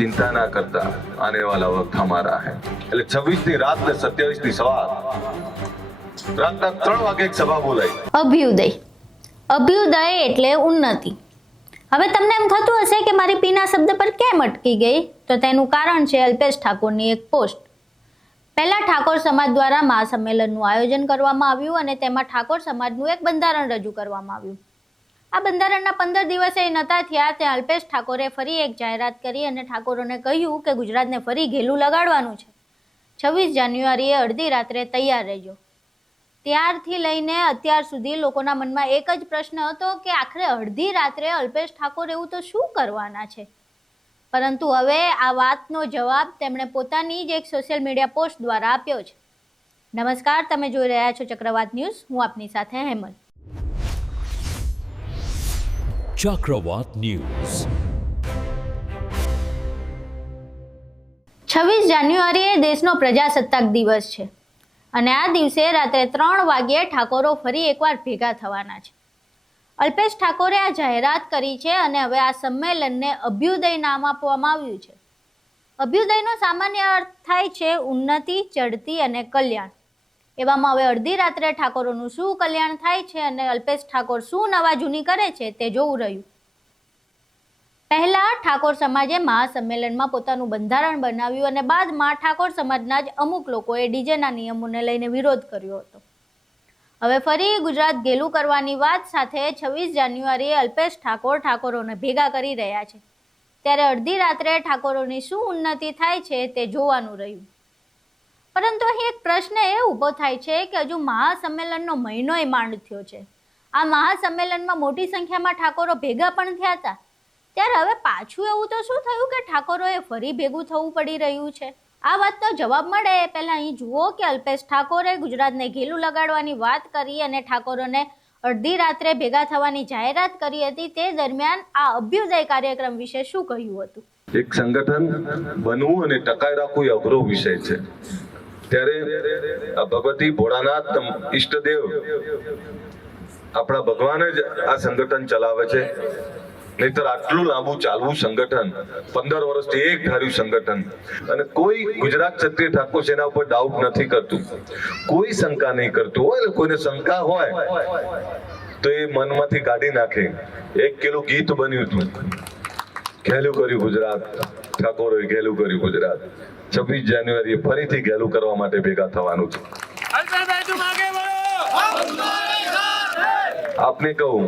चिंता ना करता आने वाला वक्त हमारा है। એટલે 26 ની રાત ને 27 ની સવાર રાતના 3 વાગે એક સભા બોલાઈ। અભ્યુદય એટલે ઉન્નતિ। હવે તમને એમ થતું હશે કે મારી પીના શબ્દ પર કેમ અટકી ગઈ, તો તેનું કારણ છે અલ્પેશ ઠાકોરની એક પોસ્ટ। પહેલા ઠાકોર સમાજ દ્વારા મહાસંમેલનનું આયોજન કરવામાં આવ્યું અને તેમાં ઠાકોર સમાજનું એક બંધારણ રજૂ કરવામાં આવ્યું। આ બંધારણના 15 દિવસે નતા થયા ત્યાં અલ્પેશ ઠાકોરે ફરી એક જાહેરાત કરી અને ઠાકોરોને કહ્યું કે ગુજરાતને ફરી ઘેલું લગાડવાનું છે। 26 જાન્યુઆરીએ અડધી રાત્રે તૈયાર રહેજો। ત્યારથી લઈને અત્યાર સુધી લોકોના મનમાં એક જ પ્રશ્ન હતો કે આખરે અડધી રાત્રે અલ્પેશ ઠાકોર એવું તો શું કરવાના છે, પરંતુ હવે આ વાતનો જવાબ તેમણે પોતાની જ એક સોશિયલ મીડિયા પોસ્ટ દ્વારા આપ્યો છે। નમસ્કાર, તમે જોઈ રહ્યા છો ચક્રવાત ન્યૂઝ, હું આપની સાથે હેમલ। ચક્રવાત ન્યૂઝ 26 જાન્યુઆરીએ દેશનો પ્રજાસત્તાક દિવસ છે અને આ દિવસે રાત્રે 3 વાગ્યે ઠાકોરો ફરી એકવાર ભેગા થવાના છે। અલ્પેશ ઠાકોરે આ જાહેરાત કરી છે અને હવે આ સંમેલનને અભ્યુદય નામ આપવામાં આવ્યું છે। અભ્યુદયનો સામાન્ય અર્થ થાય છે ઉન્નતિ, ચડતી અને કલ્યાણ। એવામાં હવે અડધી રાત્રે ઠાકોરોનું શું કલ્યાણ થાય છે અને અલ્પેશ ઠાકોર શું નવા જૂની કરે છે તે જોવું રહ્યું। પહેલા ઠાકોર સમાજે મહાસંમેલનમાં પોતાનું બંધારણ બનાવ્યું અને બાદમાં ઠાકોર સમાજના જ અમુક લોકોએ ડીજેના નિયમોને લઈને વિરોધ કર્યો હતો। હવે ફરી ગુજરાત ઘેલું કરવાની વાત સાથે 26 જાન્યુઆરીએ અલ્પેશ ઠાકોર ઠાકોરોને ભેગા કરી રહ્યા છે, ત્યારે અડધી રાત્રે ઠાકોરોની શું ઉન્નતિ થાય છે તે જોવાનું રહ્યું। પરંતુ અહીં એક પ્રશ્ન એ ઊભો થાય છે કે હજુ મહાસંમેલનનો મહિનોય માંડ થયો છે। આ મહાસંમેલનમાં મોટી સંખ્યામાં ઠાકોરો ભેગા પણ થયા હતા, ત્યારે હવે પાછું એવું તો શું થયું કે ઠાકોરોએ ફરી ભેગું થવું પડી રહ્યું છે? આ વાતનો જવાબ મળે એ પહેલા અહીં જુઓ કે અલ્પેશ ઠાકોરે ગુજરાતને ઘેલું લગાડવાની વાત કરી અને ઠાકોરોને અડધી રાત્રે ભેગા થવાની જાહેરાત કરી હતી, તે દરમિયાન આ અભ્યુદય કાર્યક્રમ વિશે શું કહ્યું હતું। એક સંગઠન બનવું અને ટકાઈ રાખવું એ અઘરો વિષય છે। ત્યારે આ ભગવતી ભોળાનાથ ઈષ્ટદેવ આપણા ભગવાન જ આ સંગઠન ચલાવે છે, નહીતર આટલું લાંબુ ચાલવું સંગઠન, 15 વર્ષથી એક ધાર્યું સંગઠન, અને કોઈ ગુજરાત ક્ષત્રિય ઠાકોર સેના ઉપર ડાઉટ નથી કરતું, કોઈ શંકા નહીં કરતું હોય। એટલે કોઈને શંકા હોય તો એ મનમાંથી કાઢી નાખે। એક પેલું ગીત બન્યું હતું, ઘેલું કર્યું ગુજરાત, ઠાકોરોએ ઘેલું કર્યું ગુજરાત। 26 જાન્યુઆરીએ ફરીથી ઘેલું કરવા માટે ભેગા થવાનું છે। આપને કહું,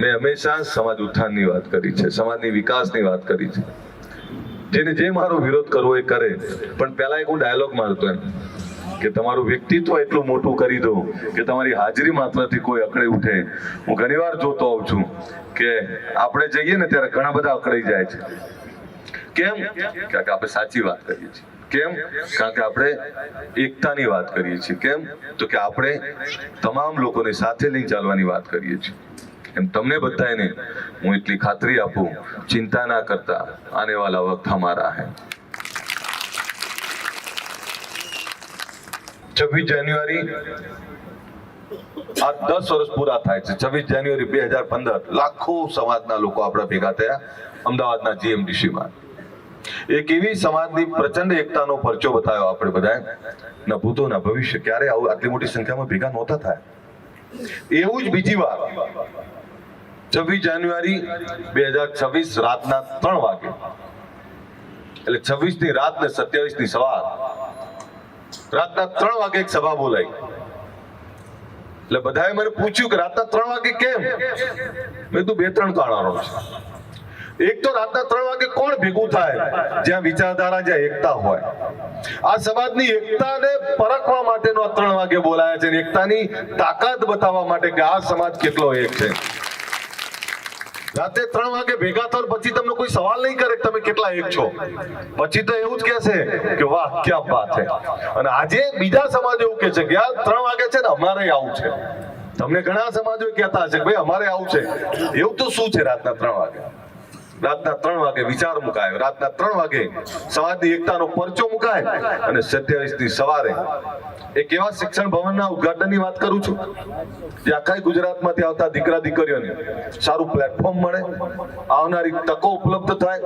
મેં હંમેશા સમાજ ઉત્થાનની વાત કરી છે, સમાજની વિકાસની વાત કરી છે। જેને જે મારો વિરોધ કરવો એ કરે, પણ પહેલા એક હું ડાયલોગ મારતો એમ કે તમારું વ્યક્તિત્વ એટલું મોટું કરી દો કે તમારી હાજરી માત્રથી કોઈ અકળે ઉઠે। હું ઘણીવાર જોતો હોઉં છું કે આપણે જઈએ ને ત્યારે ઘણા બધા અકળાઈ જાય છે। કેમ? કારણ કે આપણે સાચી વાત કરીએ છીએ। કેમ? કારણ કે આપણે એકતાની વાત કરીએ છીએ। કેમ? તો કે આપણે તમામ લોકોને સાથે લઈને ચાલવાની વાત કરીએ છીએ। એમ તમને બધાને હું એટલી ખાતરી આપું, ચિંતા ના કરતા આને વાલા વક્ત હમારા હૈ। 26 જાન્યુઆરી આ 10 વર્ષ પૂરા થાય છે। 26 જાન્યુઆરી 2015 લાખો સમાજના લોકો આપણા ભેગા થયા અમદાવાદના જીએમડીસીમાં। એક એવી સમાજની પ્રચંડ એકતાનો પરચો બતાવ્યો આપણે બધાએ, ના ભૂતો ના ભવિષ્ય ક્યારે આવું આટલી મોટી સંખ્યામાં ભેગા નહોતા થાય। એવું જ બીજી વાર 26 જાન્યુઆરી 2026 રાતના 3 વાગે, એટલે 26 ની રાત ને 27 ની સવાર રાતના 3 વાગે એક સભા બોલાઈ। એટલે બધાએ મને પૂછ્યું કે રાતના 3 વાગે કેમ? મેં તો 2-3 કારણો છે। એક તો રાતના 3 વાગે કોણ ભેગું થાય? જ્યાં વિચારધારા, જ્યાં એકતા હોય। આ સમાજની એકતાને પરખવા માટેનો આ 3 વાગે બોલાયા છે, એકતાની તાકાત બતાવવા માટે કે આ સમાજ કેટલો એક છે। રાતે 3 વાગે ભેગા થાવ પછી તમને કોઈ સવાલ નહીં કરે તમે કેટલા એક છો, પછી તો એવું જ કહેશે કે વાહ ક્યા બાત હે। અને આજે બીજા સમાજ એવું કહે છે કે યાર 3 વાગે છે ને અમારે આવું છે। તમને ઘણા સમાજો કહેતા હશે કે ભાઈ અમારે આવું છે, એવું તો શું છે રાતના 3 વાગે? રાતના 3 વાગે વિચાર મુકાય, રાતના 3 વાગે સમાજની એકતાનો પરચો મુકાય અને 27 સવારે એક એવા શિક્ષણ ભવનના ઉદ્ઘાટનની વાત કરું છું જે આખા ગુજરાતમાંથી આવતા દીકરા દીકરીઓને સારું પ્લેટફોર્મ મળે, આવનારી તકો ઉપલબ્ધ થાય,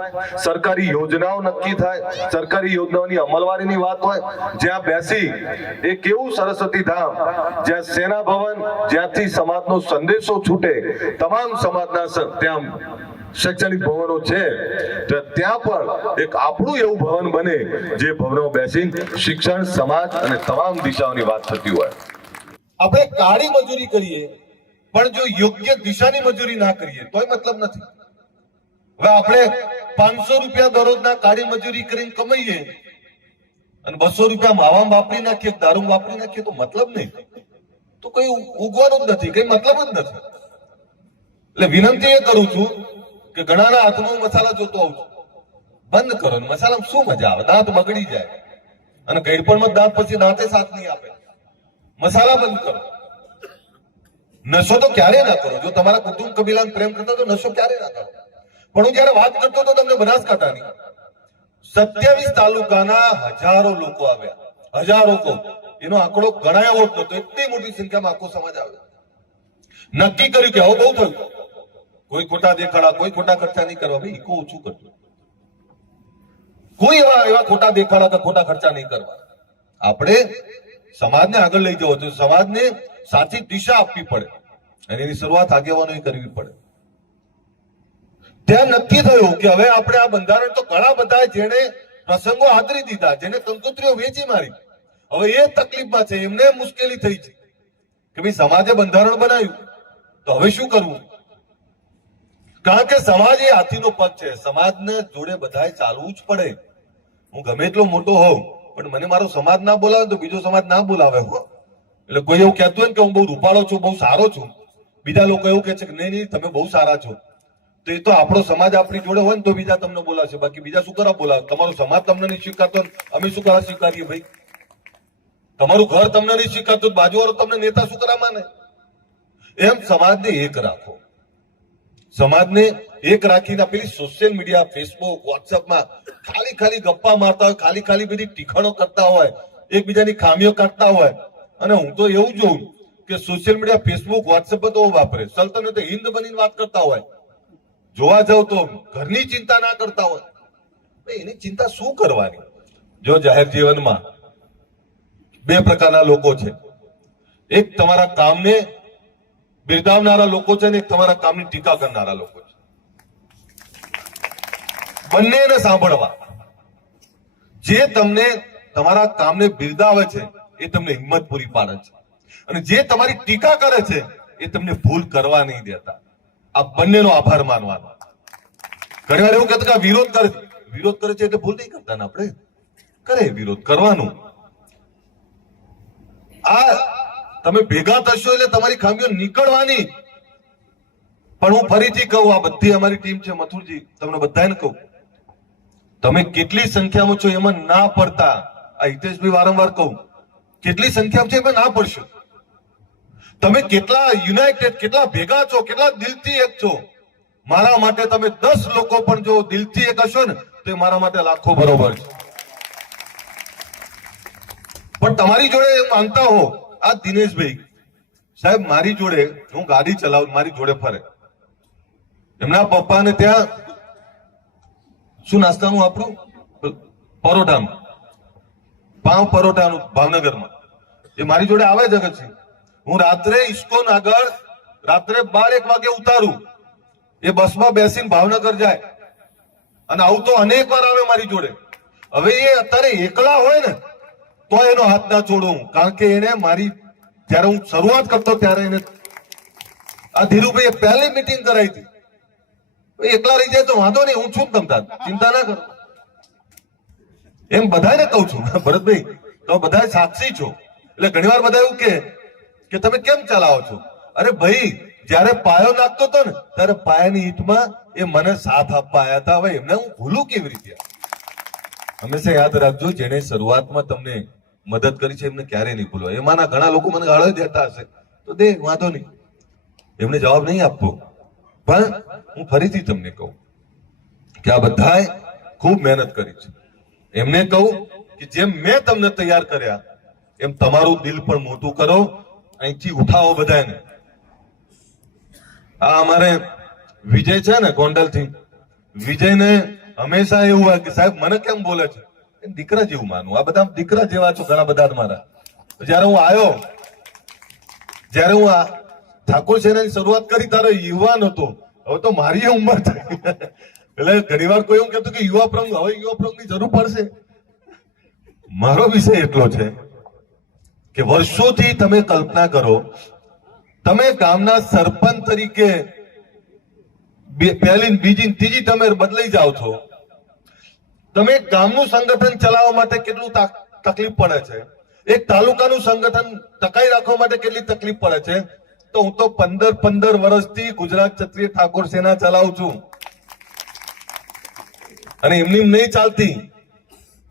સરકારી યોજનાઓ નક્કી થાય, સરકારી યોજનાઓની અમલવારીની વાત હોય, જ્યાં બેસી એક એવું સરસ્વતી ધામ જ્યાં સેના ભવન, જ્યાંથી સમાજનો સંદેશો છૂટે, તમામ સમાજના ત્યાં શૈક્ષણિક ભવનો છે, તો ત્યાં પણ એક આપણું એવું ભવન બને જે ભવનો બેસીને શિક્ષણ, સમાજ અને તમામ દિશાઓની વાત થતી હોય. આપણે કાળી મજૂરી કરીએ પણ જો યોગ્ય દિશાની મજૂરી ના કરીએ તોય મતલબ નથી. હવે આપણે 500 રૂપિયા દરરોજના કાળી મજૂરી કરીને કમાઈએ અને 200 રૂપિયા માવામાં વાપરી નાખીએ, દારૂ વાપરી નાખીએ તો મતલબ નહીં, તો કઈ ઉગવાનું જ નથી, કઈ મતલબ જ નથી. એટલે વિનંતી એ કરું છું કે ઘણાના હાથમાં મસાલા જોતો આવું છું, બંધ કરો. મસાલામાં શું મજા આવે? દાંત બગડી જાય અને ગઈડપણમાં દાંત પછી દાંતે સાથ નહીં આપે. મસાલા બંધ કરો. નશો તો ક્યારે ના કરો. જો તમારા કુટુંબ કબીલાને પ્રેમ કરતા તો નશો ક્યારે ના કરો. પણ હું જયારે વાત કરતો હતો તમને બનાસકાંઠાની 27 તાલુકાના હજારો લોકો આવ્યા, હજારો લોકો. એનો આંકડો ગણાયો જ નતો, એટલી મોટી સંખ્યામાં આખો સમાજ આવ્યો. નક્કી કર્યું કે હવે બહુ થયું, કોઈ ખોટા દેખાડા, કોઈ ખોટા ખર્ચા નહીં કરવા. ભાઈ ઈકો ઓછું કરજો, કોઈ એવા ખોટા દેખાડા કે ખોટા ખર્ચા નહીં કરવા. આપણે સમાજને આગળ લઈ જવો તો સમાજને સાચી દિશા આપવી પડે અને એની શરૂઆત આગેવાનોએ કરવી પડે. ત્યાં નક્કી થયું કે હવે આપણે આ બંધારણ તો ઘણા બધા જેને પ્રસંગો આદરી દીધા, જેને કંકોત્રીઓ વેચી મારી, હવે એ તકલીફમાં છે, એમને મુશ્કેલી થઈ છે કે ભાઈ સમાજે બંધારણ બનાવ્યું તો હવે શું કરવું? કારણ કે સમાજ એ હાથીનો પગ છે, સમાજને જોડે બધાએ ચાલવું જ પડે. હું ગમે એટલો મોટો હોઉં પણ મને મારો સમાજ ના બોલાવે તો બીજો સમાજ ના બોલાવે. એટલે કોઈ એવું કહેતું હોય ને કે હું બહુ રૂપાળો છું, બહુ સારો છું, બીજા લોકો એવું કહે છે કે નહીં તમે બહુ સારા છો, તો એ તો આપણો સમાજ આપણી જોડે હોય ને તો બીજા તમને બોલાવશે, બાકી બીજા શું કરવા બોલાવે? તમારો સમાજ તમને નહીં સ્વીકારતો, અમે શું કરવા સ્વીકારીએ? ભાઈ તમારું ઘર તમને નહીં સ્વીકારતું, બાજુવાળો તમને નેતા શું કરવા માને? એમ સમાજને એક રાખો. સમાજને એક રાખીને પેલી સોશિયલ મીડિયા, ફેસબુક, વોટ્સએપમાં ખાલી ગપ્પા મારતા હોય, ખાલી બધી ટીખણો કરતા હોય, એકબીજાની ખામીઓ કાઢતા હોય. અને હું તો એવું જોઉં કે સોશિયલ મીડિયા, ફેસબુક, વોટ્સએપ તો વાપરે, સલ્તનત હિન્દ બનીને વાત કરતા હોય. જોવા જાવ તો ઘરની ચિંતા ના કરતા હોય. એની ચિંતા શું કરવાની? જો જાહેર જીવનમાં બે પ્રકારના લોકો છે, એક તમારા કામને બિરદાવનારા લોકો છે ને એક તમારા કામની ટીકા કરનારા લોકો છે. બંનેને સાંભળવા. જે તમને તમારા કામને બિરદાવે છે એ તમને હિંમત પૂરી પાડે છે, અને જે તમારી ટીકા કરે છે એ તમને ભૂલ કરવા નહીં દેતા. આ બંનેનો આભાર માનવાનો. ઘણી વાર એવું કહેતા કે વિરોધ કરે છે એટલે ભૂલ નહીં કરતા ને, આપણે કરે વિરોધ કરવાનું. આ તમે ભેગા થશો એટલે તમારી ખામીઓ નીકળવાની. પણ હું ફરીથી કહું, આ બધી અમારી ટીમ છે, મથુરજી તમને બધાને કહું, તમે કેટલી સંખ્યામાં છો એમાં ના પડતા. આ હિતેશભાઈ વારંવાર કહું, કેટલી સંખ્યા છે એમાં ના પડશો. તમે કેટલા યુનાઇટેડ, કેટલા ભેગા છો, કેટલા દિલથી એક છો. મારા માટે તમે 10 લોકો પણ જો દિલથી એક હશો ને તો મારા માટે લાખો બરોબર છે. પણ તમારી જોડે માનતા હો, આ દિનેશભાઈ સાહેબ મારી જોડે, હું ગાડી ચલાવું, મારી જોડે ફરે. એમના પપ્પાને ત્યાં શું નાસ્તાનું આપણું પરોઠાનું, પાવ પરોઠાનું ભાવનગરમાં, એ મારી જોડે આવે જગતસિંહ. હું રાત્રે ઇસ્કોન આગળ રાત્રે 12-1 વાગે ઉતારું, એ બસમાં બેસીને ભાવનગર જાય અને આવું તો અનેક વાર આવે મારી જોડે. હવે એ અત્યારે એકલા હોય ને તો એનો હાથ ના છોડું, કારણ કે એને મારી જયારે હું શરૂઆત કરતો ત્યારે એને આ ધીરુભાઈએ પહેલી મીટિંગ કરાવી હતી. એકલા રહી જાય તો વાંધો નહીં, હું છું તમતા, ચિંતા ના કરો. એમ બધાને કહું છું ભરતભાઈ, તો બધા સાક્ષી છો. એટલે ઘણી વાર બધા એવું કે તમે કેમ ચલાવો છો? અરે ભાઈ, જયારે પાયો નાખતો હતો ને ત્યારે પાયાની ઈંટમાં એ મને સાથ આપવા આવ્યા હતા. હવે એમને હું ભૂલું કેવી રીતે? હંમેશા યાદ રાખજો, જેને શરૂઆતમાં તમને મદદ કરી છે એમને ક્યારેય નહીં ભૂલો. એમાંના ઘણા લોકો મને ગાળો દેતા હશે તો દે, વાંધો નહીં, એમને જવાબ નહીં આપવો. પણ હું ફરીથી તમને કહું, કે આ બધાએ ખૂબ મહેનત કરી છે. એમને કહું કે જેમ મેં તમને તૈયાર કર્યા એમ તમારું દિલ પણ મોટું કરો, અહીંથી ઉઠાવો બધાને. આ અમારે વિજય છે ને ગોંડલથી, વિજયને હંમેશા એવું હોય કે સાહેબ મને કેમ બોલે છે, દીકરા જેવું માનું. આ બધા દીકરા જેવા છો ઘણા બધા મારા. જયારે હું આવ્યો, જયારે હું આ ઠાકોર સેનાની શરૂઆત કરી ત્યારે યુવાન હતો, હવે તો મારી ઉંમર થઈ. એટલે ઘણી વાર કોઈ એવું કહેતું કે યુવા પ્રમુખ, હવે યુવા પ્રમુખની જરૂર પડશે. મારો વિષય એટલો છે કે વર્ષોથી તમે કલ્પના કરો, તમે ગામના સરપંચ તરીકે પહેલી બીજી ત્રીજી તમે બદલાઈ જાઓ છો, તમે ગામનું સંગઠન ચલાવવા માટે કેટલું તકલીફ પડે છે, એક તાલુકાનું સંગઠન ટકાઈ રાખવા માટે કેટલી તકલીફ પડે છે. તો હું તો 15 વર્ષથી ગુજરાત ક્ષત્રિય ઠાકોર સેના ચલાવું છું અને એમની નહીં ચાલતી.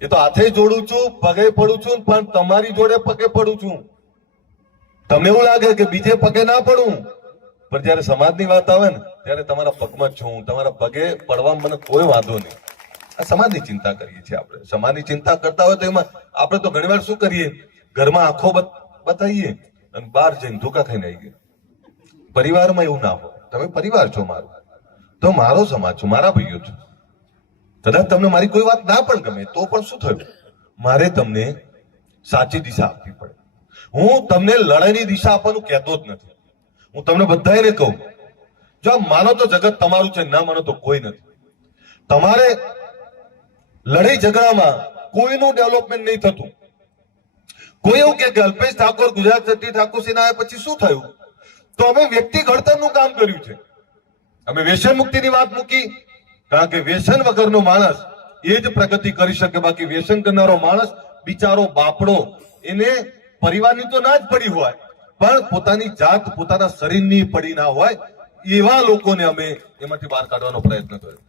એ તો હાથે જોડું છું, પગે પડું છું, પણ તમારી જોડે પગે પડું છું. તમને એવું લાગે કે બીજે પગે ના પડું, પણ જયારે સમાજની વાત આવે ને ત્યારે તમારા પગમાં છું. તમારા પગે પડવામાં મને કોઈ વાંધો નહીં. આ સમાજની ચિંતા કરીએ છીએ આપણે. સમાજની ચિંતા કરતા હોય તો એમાં આપણે તો ઘણીવાર શું કરીએ, ઘરમાં આંખો બતાવીએ અને બહાર જઈને ધોકા ખાઈને આવીએ. પરિવારમાં એવું ના હોય. તમે પરિવાર છો મારો, તો મારો સમાજ છો, મારા ભાઈઓ છો. કદાચ તમને મારી કોઈ વાત ના પણ ગમે તો પણ શું થયું, મારે તમને સાચી દિશા આપવી પડે. હું તમને લડાઈની દિશા આપવાનું કહેતો જ નથી. હું તમને બધાને કહું, જો માનો તો જગત તમારું છે, ના માનો તો કોઈ નથી. તમારે લડાઈ ઝઘડામાં કોઈનું ડેવલપમેન્ટ નહીં થતું. કોઈ એવું કે અલ્પેશ ઠાકોર ગુજરાત ક્ષત્રિય ઠાકોર સેના આવ્યા પછી શું થયું, તો અમે વ્યક્તિ ઘડતરનું કામ કર્યું છે. અમે વ્યસન મુક્તિની વાત મૂકી, કારણ કે વ્યસન વગરનો માણસ એ જ પ્રગતિ કરી શકે. બાકી વ્યસન કરનારો માણસ બિચારો બાપડો, એને પરિવારની તો ના જ પડી હોય, પણ પોતાની જાત પોતાના શરીરની પડી ના હોય, એવા લોકોને અમે એમાંથી બહાર કાઢવાનો પ્રયત્ન કર્યો.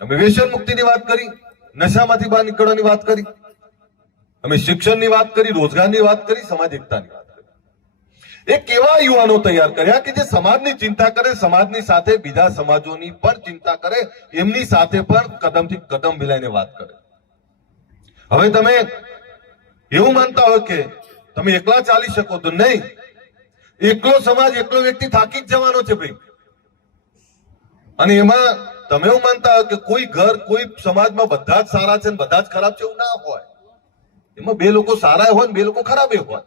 અમે વ્યસન મુક્તિની વાત કરી, નશામાંથી બહાર નીકળવાની વાત કરી, અમે શિક્ષણની વાત કરી, રોજગારની વાત કરી, સમાજ એકતાની વાત કરી. એક એવા યુવાનો તૈયાર કર્યા કે જે સમાજની ચિંતા કરે, સમાજની સાથે બીજા સમાજોની પણ ચિંતા કરે, એમની સાથે પણ કદમથી કદમ મિલાઈને વાત કરે. હવે તમે એવું માનતા હોય કે તમે એકલા ચાલી શકો, તો નહીં. એકલો સમાજ, એકલો વ્યક્તિ થાકી જ જવાનો છે ભાઈ. અને એમાં તમે એવું માનતા હોય કે કોઈ ઘર, કોઈ સમાજમાં બધા જ સારા છે ને બધા જ ખરાબ છે, એવું ના હોય. એમાં બે લોકો સારા હોય ને બે લોકો ખરાબ હોય.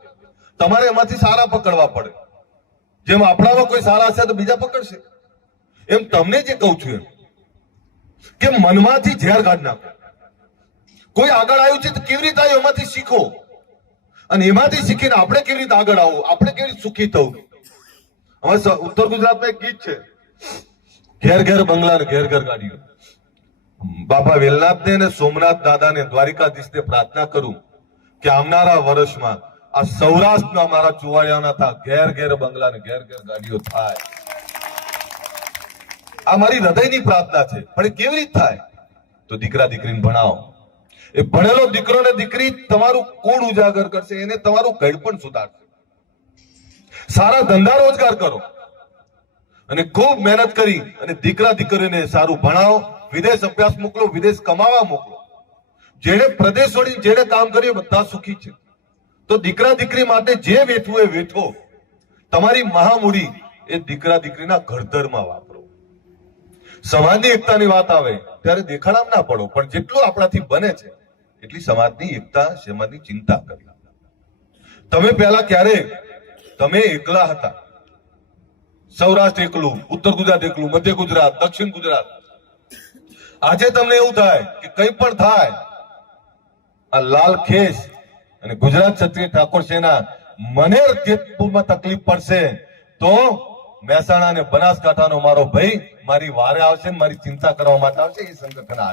તમારે એમાંથી સારા પકડવા પડે. જેમ આપણામાં કોઈ સારા છે તો બીજા પકડશે, એમ તમને જે કહું છું એમ કે મનમાંથી ઝેર કાઢ નાખો. કોઈ આગળ આવ્યું છે તો કેવી રીતે આવ્યું એમાંથી શીખો, અને એમાંથી શીખીને આપણે કેવી રીતે આગળ આવું, આપણે કેવી રીતે સુખી થવું. હવે ઉત્તર ગુજરાતમાં એક ગીત છે, ઘેર ઘેર બંગલા ને ઘેર ઘર ગાડીઓ. બાપા વેલનાથને અને સોમનાથ દાદાને, દ્વારિકાધીશને પ્રાર્થના કરું કે આવનારા વર્ષમાં આ સૌરાષ્ટ્રના મારા ચુવાડિયાના ઘેર ઘેર બંગલા ને ઘેર ઘેર ગાડીઓ થાય. આ મારી હૃદયની પ્રાર્થના છે. પણ એ કેવી રીતે થાય, તો દીકરા દીકરીને ભણાવો. એ ભણેલો દીકરો ને દીકરી તમારું કુળ ઉજાગર કરશે, એને તમારું ઘડપણ સુધારશે. સારા ધંધા રોજગાર કરો અને ખૂબ મહેનત કરી અને દીકરા દીકરીને સારું ભણાવો. વિદેશ અભ્યાસ મોકલો, વિદેશ કમાવા મોકલો. જેને પ્રદેશ છોડી જેને કામ કર્યું બધા સુખી છે. તો દીકરા દીકરી માટે જે વેઠવું એ વેઠો. તમારી મહામૂડી એ દીકરા દીકરીના ઘડતરમાં વાપરો. સમાજની એકતાની વાત આવે ત્યારે દેખાડામ ના પડો, પણ જેટલું આપણાથી બને છે એટલી સમાજની એકતા, સમાજની ચિંતા કરી. તમે પહેલા ક્યારે તમે એકલા હતા. સૌરાષ્ટ્ર એકલું, ઉત્તર ગુજરાત એકલું, મધ્ય ગુજરાત, દક્ષિણ ગુજરાત. આજે તમને એવું થાય કે કંઈ પણ થાય, આ લાલ ખેસ અને ગુજરાત ક્ષત્રિય ઠાકોર સેના મને જેતપુરમાં તકલીફ પડશે તો મહેસાણા અને બનાસકાંઠાનો મારો ભાઈ મારી વારે આવશે, મારી ચિંતા કરવા માટે આવશે. એ સંગઠન